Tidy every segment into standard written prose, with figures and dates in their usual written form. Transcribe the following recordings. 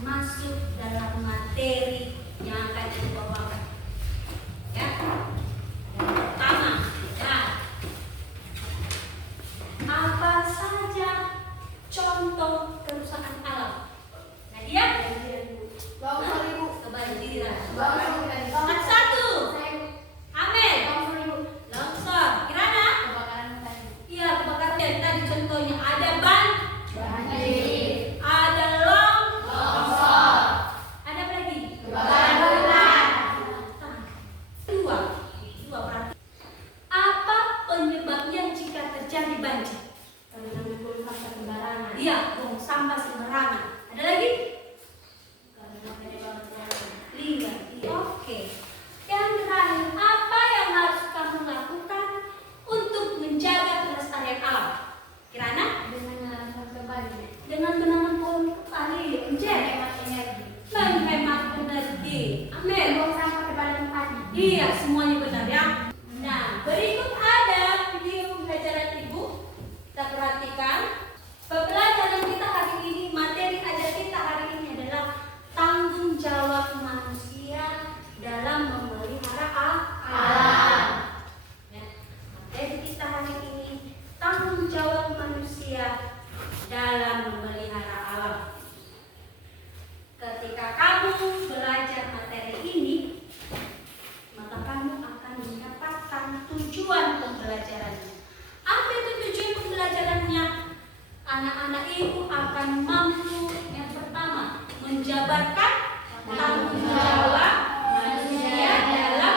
masuk dalam materi yang akan Ibu bawakan. Ya. Yang pertama, ya. Apa saja contoh kerusakan alam? Nadia? Longsor, Ibu. Kebanjiran. Longsor. Satu. Amel. Longsor. Kirana? Kebakaran hutan. Iya, kebakaran. Tadi contohnya ada Banjir. ada Longsor. ada apa lagi? Kebakaran hutan. Dua berarti. Apa penyebabnya jika terjadi banjir? Karena membuang sampah sembarangan. Iya, buang sampah sembarangan. Ada lagi? Karena penyebaran corona. Iya. Oke. Yang terakhir, apa yang harus kamu lakukan untuk menjaga kelestarian alam? Kirana? Dengan menanam kembali. Dengan menanam pohon kembali, Encer. Hemat energi. Menghemat energi. Amin. Membuang sampah ke dalam tempatnya. Iya, semuanya benar ya. Nah, berikut ada video pembelajaran Ibu. Kita perhatikan. Pembelajaran kita hari ini, materi ajar kita hari ini adalah tanggung jawab manusia dalam memelihara alam. Ya, materi kita hari ini tanggung jawab manusia dalam memelihara alam. Ketika kamu belajar materi ini, maka kamu akan mendapatkan tujuan pembelajarannya. Apa itu tujuan pembelajarannya? Anak-anak Ibu akan mampu yang pertama menjabarkan tanggung jawab manusia dalam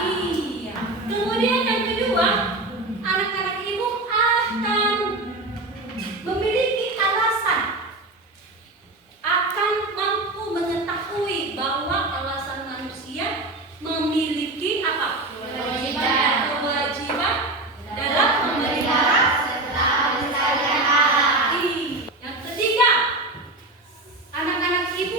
iya. Kemudian yang kedua, anak-anak Ibu akan memiliki alasan, akan mampu mengetahui bahwa alasan manusia memiliki apa? Kewajiban dalam memelihara. Yang ketiga, anak-anak Ibu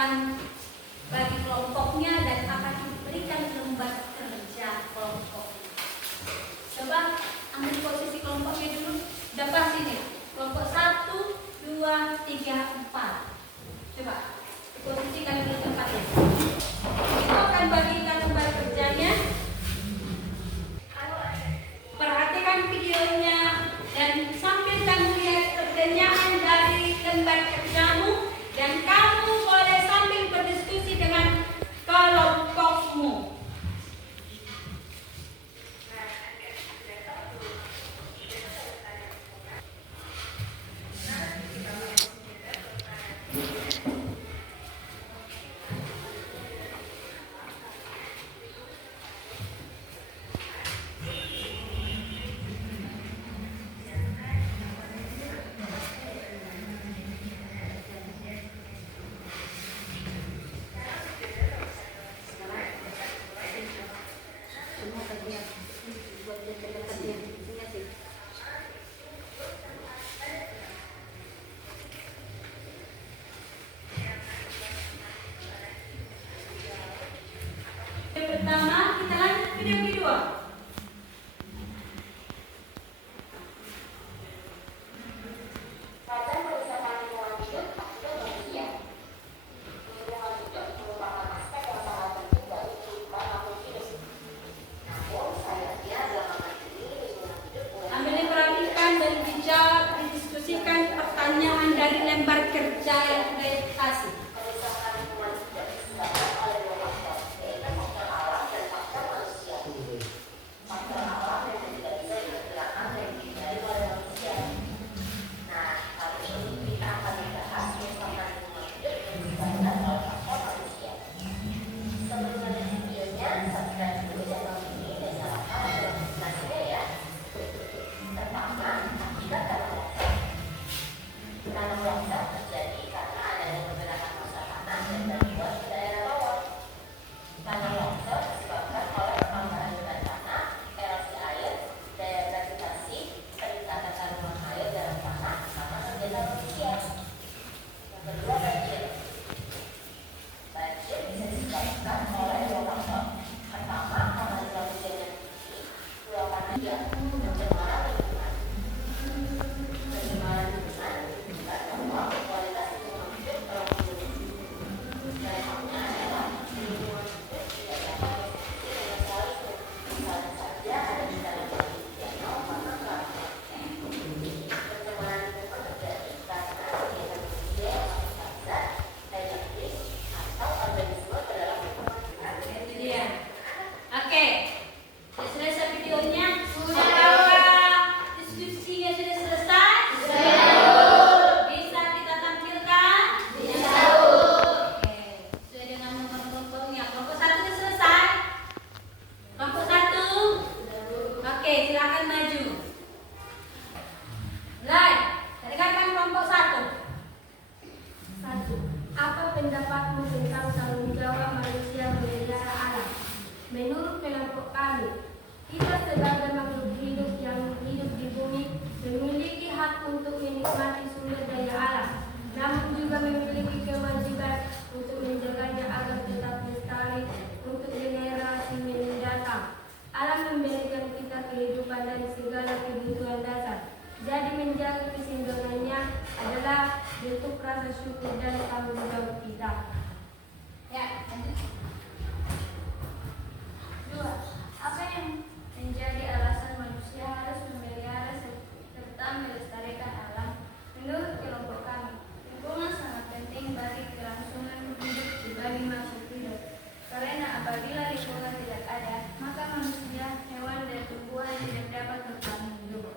akan bagi kelompoknya dan akan diberikan lembar kerja kelompoknya. Coba ambil posisi kelompoknya dulu. Udah pas ini. Kelompok 1, 2, 3, 4. Coba posisikan di tempatnya. Kita akan bagikan lembar kerjanya. Perhatikan videonya dan sambil kamu lihat pertanyaan dari lembar kerjamu, dan kamu boleh sambil berdiskusi dengan kelompokmu. Pertama, kita lanjut video kedua. Ambil diperhatikan dan dijawab, didiskusikan pertanyaan dari lembar kerja yang sudah dikasih. pendapatmu tentang tanggung jawab manusia memelihara alam? Menurut kelompok kami, kita sebagai makhluk hidup yang hidup di bumi memiliki hak untuk menikmati sumber daya alam, namun juga memiliki kewajiban untuk menjaganya agar tetap lestari untuk generasi mendatang. Alam memberikan kita kehidupan dan segala kebutuhan dasar. Jadi menjaga keseimbangannya adalah bentuk rasa syukur dan tanggung jawab kita. Ya, lanjut. 2. Apa yang menjadi alasan manusia harus memelihara serta melestarikan alam? Menurut kelompok kami, lingkungan sangat penting bagi kelangsungan hidup dibagi makhluk hidup. Karena apabila lingkungan tidak ada, maka manusia, hewan, dan tumbuhan tidak dapat bertahan hidup.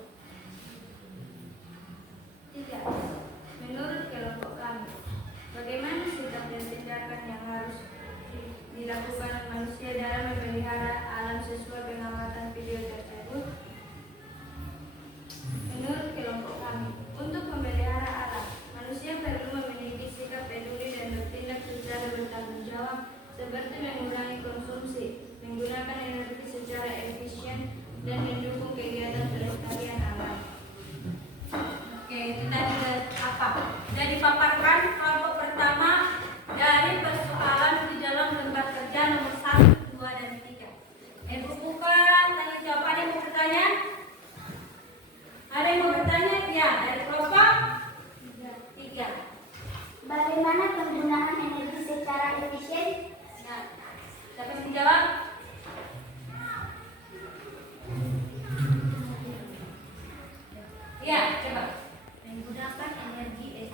3. Menurut kelompok kami, bagaimana sikap dan tindakan yang harus dilakukan manusia dalam memelihara alam sesuai pengamatan video tersebut? Menurut kelompok kami, untuk memelihara alam, manusia perlu memiliki sikap peduli dan bertindak secara bertanggung jawab, seperti mengurangi konsumsi, menggunakan energi secara efisien, dan mendukung kegiatan pelestarian alam. Oke, kita lihat apa? Sudah dipaparkan kelompok pertama dari secara efisien? Nah, siapa yang menjawab? Iya, coba. Menggunakan energi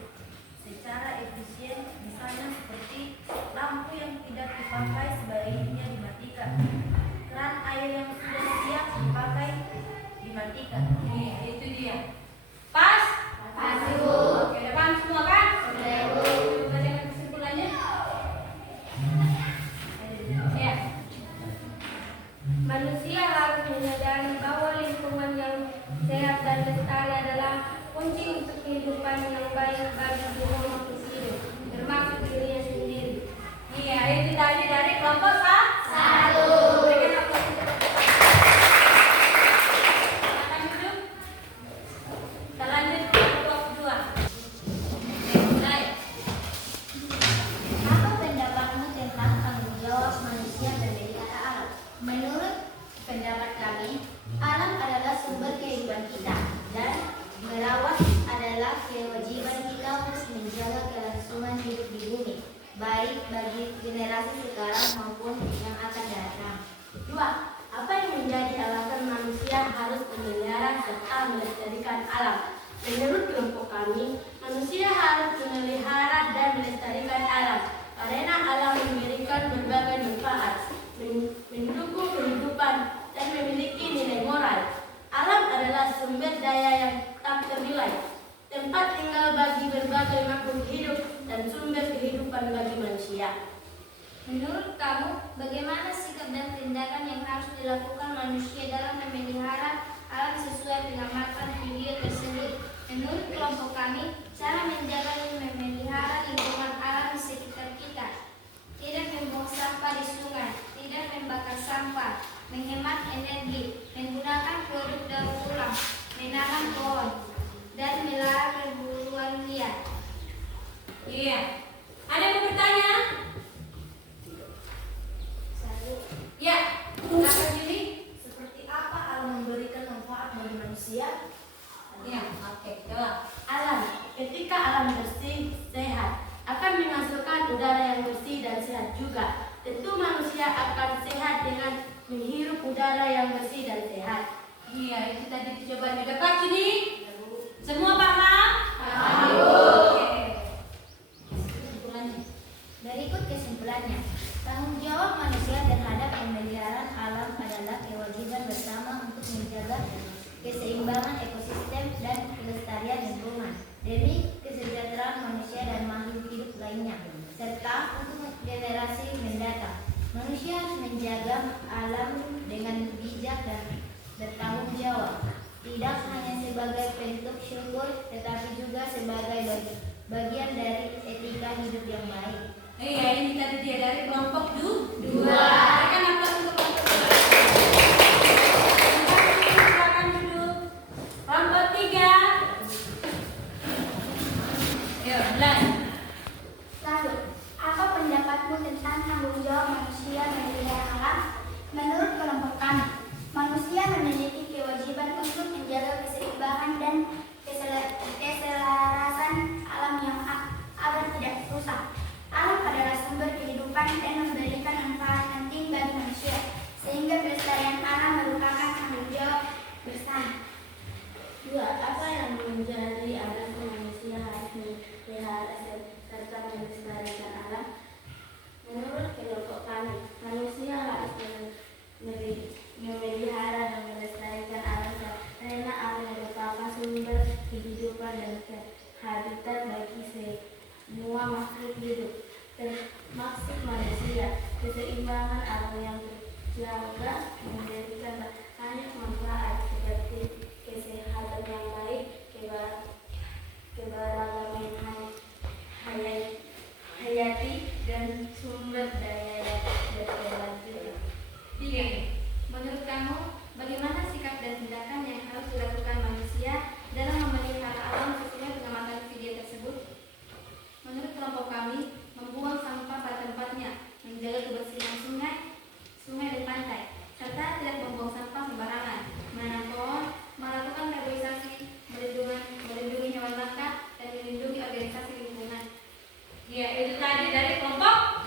secara efisien, misalnya seperti lampu yang tidak dipakai sebaiknya dimatikan, keran air yang sudah siap dipakai dimatikan. Iya, itu dia. Pas? Pas, Bu. Oke, udah paham semua kan? Sudah, Bu. Bacakan kesimpulannya. Ya. Manusia harus menyadari bahwa lingkungan yang sehat dan lestari adalah kunci untuk kehidupan yang baik bagi semua makhluk hidup, termasuk dirinya sendiri. Iya, itu tadi dari kelompok Satu. Berikan aplaus untuk kelompok satu. Silakan duduk. Kita lanjut ke kelompok kedua. Oke, mulai. Apa pendapatmu tentang tanggung jawab manusia memelihara alam? Menurut pendapat kami, alam adalah sumber kehidupan kita dan merawat adalah kewajiban kita untuk menjaga kelangsungan hidup di bumi, baik bagi generasi sekarang maupun yang akan datang. 2. Apa yang menjadi alasan manusia harus memelihara serta melestarikan alam? Menurut kelompok kami, manusia harus memelihara dan melestarikan alam karena alam memberikan berbagai manfaat, mendukung kehidupan, dan memiliki nilai moral. Alam adalah sumber daya yang tak ternilai, tempat tinggal bagi berbagai makhluk hidup, dan sumber kehidupan bagi manusia. Menurut kamu, bagaimana sikap dan tindakan yang harus dilakukan manusia dalam memelihara alam sesuai pengamatan video tersebut? Menurut kelompok kami, cara menjaga dan memelihara lingkungan alam di sekitar kita. Tidak membuang sampah di sungai, tidak membakar sampah, menghemat energi, menggunakan produk daur ulang, menanam pohon, dan melarang perburuan liar. Iya. Ada yang mau bertanya? Ya. Silakan Juli. Seperti apa alam memberikan manfaat bagi manusia? Iya. Oke, jawab. Alam, ketika alam bersih, sehat, akan menghasilkan udara yang bersih dan sehat juga. Tentu manusia akan sehat dengan menghirup udara yang bersih dan sehat. Iya, itu tadi jawabannya. Udah Pak Juni? Semua paham? Paham. Oke. Kesimpulannya. Berikut kesimpulannya. Tanggung jawab manusia terhadap pemeliharaan alam adalah kewajiban bersama untuk menjaga keseimbangan ekosistem dan kelestarian lingkungan demi kesejahteraan manusia dan makhluk hidup lainnya, serta untuk generasi mendatang. Manusia harus menjaga alam dengan bijak dan bertanggung jawab, tidak hanya sebagai bentuk syukur, tetapi juga sebagai bagian dari etika hidup yang baik. Iya, ini tadi dia dari kelompok dua. Berikan aplaus untuk kelompok dua. Silakan duduk. Kelompok tiga. Yuk, mulai. 1. Apa pendapatmu tentang tanggung jawab manusia memelihara alam? Menurut kelompok kami, manusia memiliki kewajiban untuk menjaga keseimbangan dan keselarasan alam yang agar tidak rusak. Alam adalah sumber kehidupan dan memberikan manfaat penting bagi manusia, sehingga pelestarian alam merupakan tanggung jawab bersama. 2. Apa yang menjadi alasan manusia harus memelihara serta melestarikan alam? Menurut kelompok kami, manusia harus memelihara dan melestarikan alam karena alam merupakan sumber kehidupan dan habitat bagi semua makhluk hidup, termasuk manusia. Keseimbangan alam yang terjaga memberikan banyak manfaat seperti kesehatan yang baik, keberagaman hayati, dan sumber daya yang berkelanjutan. 3. Menurut kamu, bagaimana sikap dan tindakan yang harus dilakukan manusia dalam memelihara alam sesuai pengamatan video tersebut? Menurut kelompok kami, membuang sampah pada tempatnya, menjaga kebersihan sungai dan pantai, serta tidak membuang sampah sembarangan, menanam pohon, melakukan reboisasi, melindungi hewan langka, dan melindungi organisasi lingkungan. Iya, itu tadi dari kelompok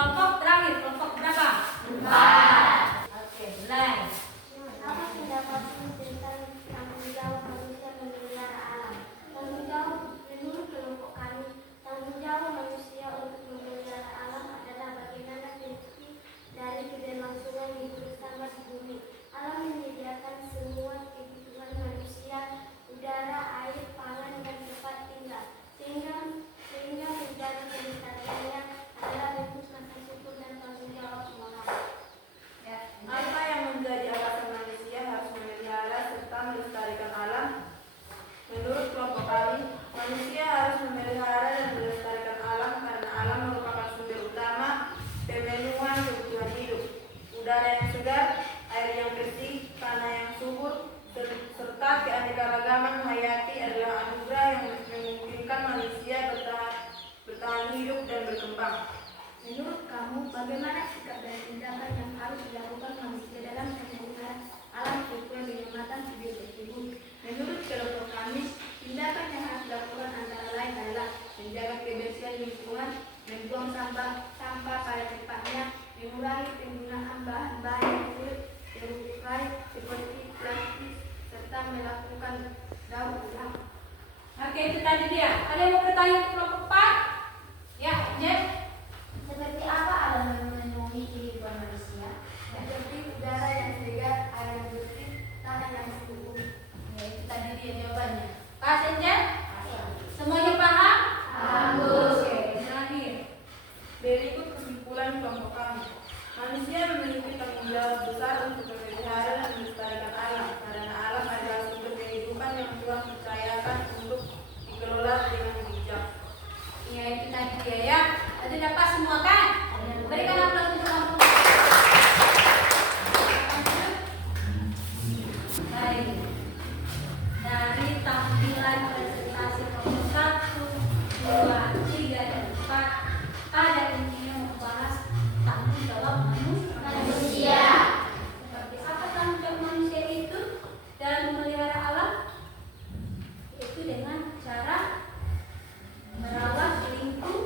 kelompok terakhir, kelompok berapa? 4. Oke, mulai. Apa pendapatmu tentang tanggung jawab manusia memelihara alam? Tanggung jawab menurut kelompok kami, tanggung jawab manusia untuk memelihara alam adalah bagaimana prinsip dari keberlangsungan hidup bersama di bumi. Alam menyediakan semua kebutuhan manusia, udara, air, pangan, dan tempat tinggal, sehingga menjadi pelestariannya adalah bentuk rasa syukur dan tanggung jawab moral. Apa yang menjadi alasan manusia harus memelihara serta melestarikan alam? Menurut kelompok kami, manusia harus memelihara dan melestarikan alam karena alam merupakan sumber utama pemenuhan kebutuhan hidup. Udara yang segar, air yang bersih, tanah yang subur, serta keanekaragaman hayati adalah anugerah yang memungkinkan manusia bertahan hidup dan berkembang. Menurut kamu, bagaimana sikap dan tindakan yang harus dilakukan manusia dalam memelihara alam sesuai penyelamatan biodiversitas bumi? Menurut kelompok kami, tindakan yang harus dilakukan antara lain adalah menjaga kebersihan lingkungan, membuang sampah pada tempatnya, mengurangi penggunaan bahan-bahan yang sulit terurai seperti plastik, serta melakukan daur ulang. Oke, itu tadi dia. Ada yang mau bertanya untuk kelompok 4? Ya, Jen. Seperti apa alam memenuhi kehidupan manusia? Seperti udara yang segar, air yang bersih, tanah yang subur. Ya, itu tadi dia jawabannya. Pak Senjen? Semuanya paham? Oke, terakhir. Berikut kesimpulan kelompok kami. Manusia memiliki tanggung jawab besar untuk memelihara dan melestarikan alam, karena alam adalah sumber kehidupan yang Tuhan percayakan untuk dikelola dengan bijak. Ya, itu tadi dia ya. Tadi dapat semua kan? Berikan aplaus untuk kelompok. Baik. Dari tampilan presentasi kelompok 1, 2, 3, dan 4 pada intinya membahas tanggung jawab manusia. Seperti apa tanggung jawab manusia itu dalam memelihara alam? Yaitu dengan cara merawat lingkungan.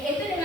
yaitu dengan